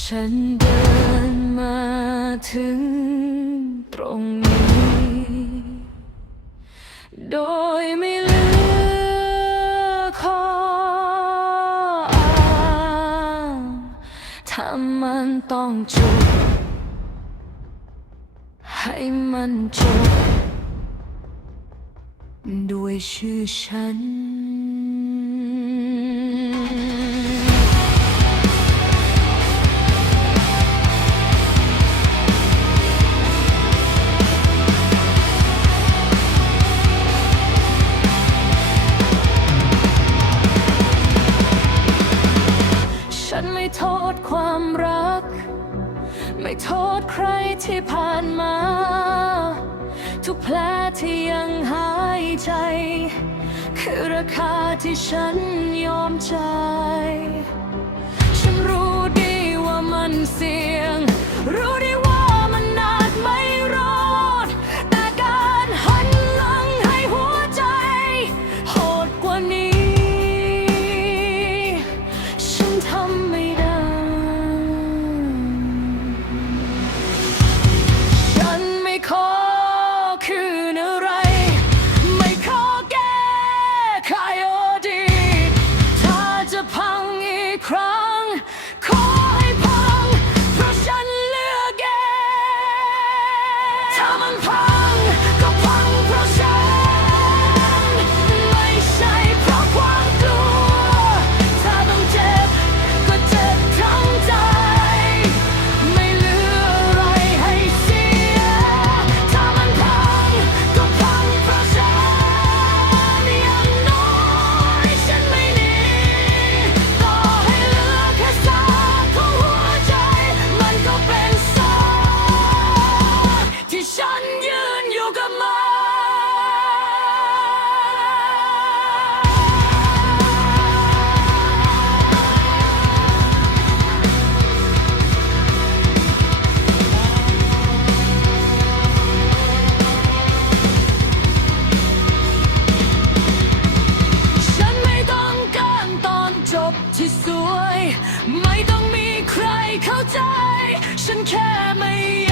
ฉันเดินมาถึงตรงนี้ โดยไม่เลือข้ออ้างถ้ามันต้องจบให้มันจบด้วยชื่อฉัน ไม่โทษใครที่ผ่านมา ทุกแผลที่ยังหายใจ คือราคาที่ฉันยอมจ่าย ไม่ต้องมีใครเข้าใจ ฉันแค่ไม่อยาก